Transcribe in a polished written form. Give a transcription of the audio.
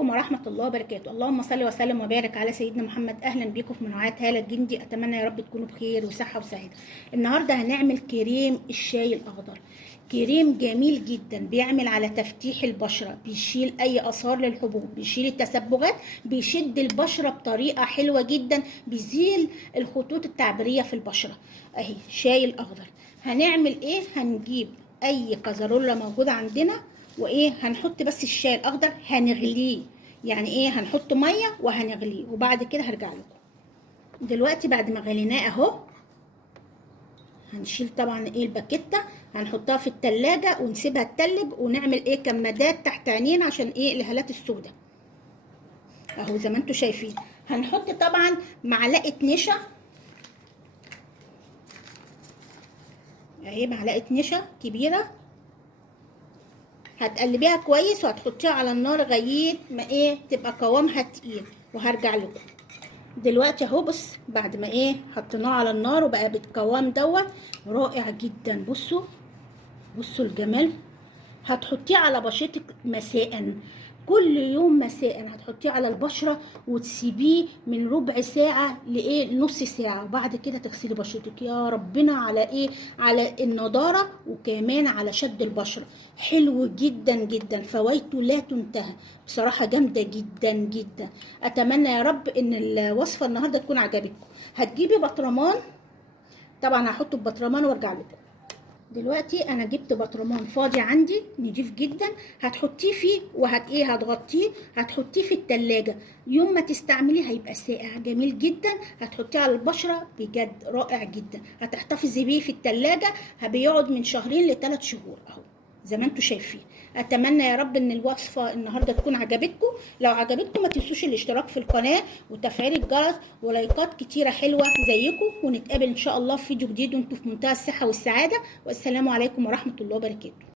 عليكم ورحمة الله وبركاته. اللهم صل وسلم وبارك على سيدنا محمد. أهلا بكم في منوعات هالة الجندي. أتمنى يا رب تكونوا بخير وصحة وسعادة. النهاردة هنعمل كريم الشاي الأخضر. كريم جميل جدا، بيعمل على تفتيح البشرة، بيشيل أي آثار للحبوب، بيشيل التسبغات، بيشد البشرة بطريقة حلوة جدا، بيزيل الخطوط التعبيرية في البشرة. أهي شاي الأخضر. هنعمل إيه؟ هنجيب أي كزرولة موجودة عندنا، وايه هنحط بس الشاي الاخضر هنغليه. يعني ايه؟ هنحط ميه وهنغليه وبعد كده هرجع لكم. دلوقتي بعد ما غليناه اهو، هنشيل طبعا ايه الباكيته، هنحطها في التلاجة ونسيبها تتلج، ونعمل ايه كمادات تحت عينينا عشان ايه الهالات السوداء اهو زي ما انتم شايفين. هنحط طبعا معلقه نشا اهي، معلقه نشا كبيره، هتقلبيها كويس وهتحطيها على النار لغايه ما ايه تبقى قوامها تقيل، وهرجع لكم. دلوقتي اهو بص، بعد ما ايه حطيناه على النار وبقى بالقوام دوت رائع جدا. بصوا بصوا الجمال. هتحطيه على بشرتك مساء، كل يوم مساء هتحطيه على البشره وتسيبيه من ربع ساعه لايه نص ساعه، وبعد كده تغسلي بشرتك. يا ربنا على ايه، على النضاره وكمان على شد البشره. حلو جدا جدا، فوائده لا تنتهى بصراحه، جامده جدا جدا. اتمنى يا رب ان الوصفه النهارده تكون عجبتكم. هتجيبي بطرمان، طبعا هحطه ببطرمان وارجع لكم. دلوقتي انا جبت بطرمان فاضي عندي نضيف جدا، هتحطيه فيه ايه هتغطيه، هتحطيه في التلاجة. يوم ما تستعمليه هيبقى ساقع جميل جدا، هتحطيه على البشرة بجد رائع جدا. هتحتفظي بيه في التلاجة، بيقعد من 2 ل3 شهور اهو زي ما انتم شايفين. اتمنى يا رب ان الوصفه النهارده تكون عجبتكم. لو عجبتكم ما تنسوش الاشتراك في القناه وتفعيل الجرس ولايكات كتيره حلوه زيكم، ونتقابل ان شاء الله في فيديو جديد وانتم في منتهى الصحه والسعاده. والسلام عليكم ورحمه الله وبركاته.